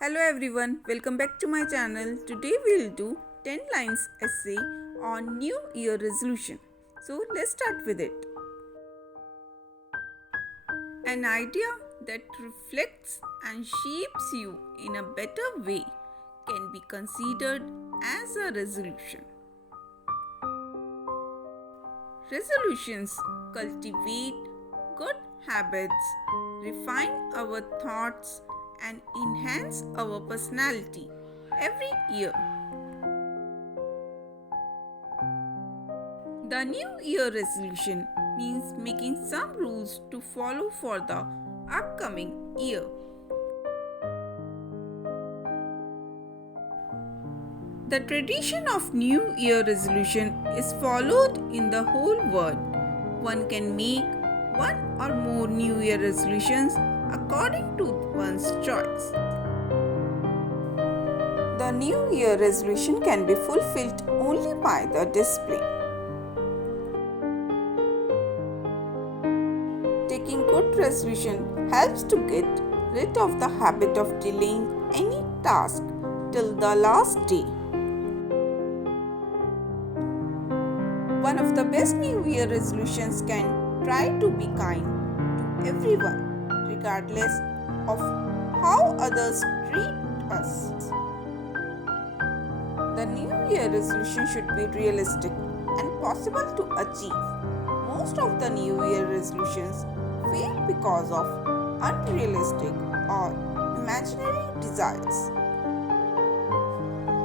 Hello everyone, welcome back to my channel. Today we'll do 10 lines essay on New Year resolution. So let's start with it. An idea that reflects and shapes you in a better way can be considered as a resolution. Resolutions cultivate good habits, refine our thoughts, and enhance our personality every year. The New Year resolution means making some rules to follow for the upcoming year. The tradition of New Year resolution is followed in the whole world. One can make one or more New Year resolutions according to one's choice. The New Year resolution can be fulfilled only by the discipline. Taking good resolution helps to get rid of the habit of delaying any task till the last day. One of the best New Year resolutions can try to be kind to everyone, regardless of how others treat us. The New Year resolution should be realistic and possible to achieve. Most of the New Year resolutions fail because of unrealistic or imaginary desires.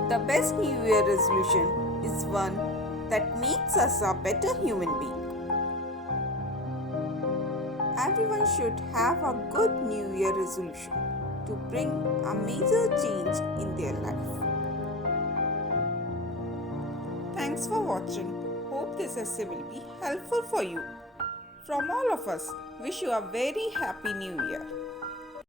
The best New Year resolution is one that makes us a better human being. Everyone should have a good New Year resolution to bring a major change in their life. Thanks for watching. Hope this essay will be helpful for you. From all of us, wish you a very happy New Year.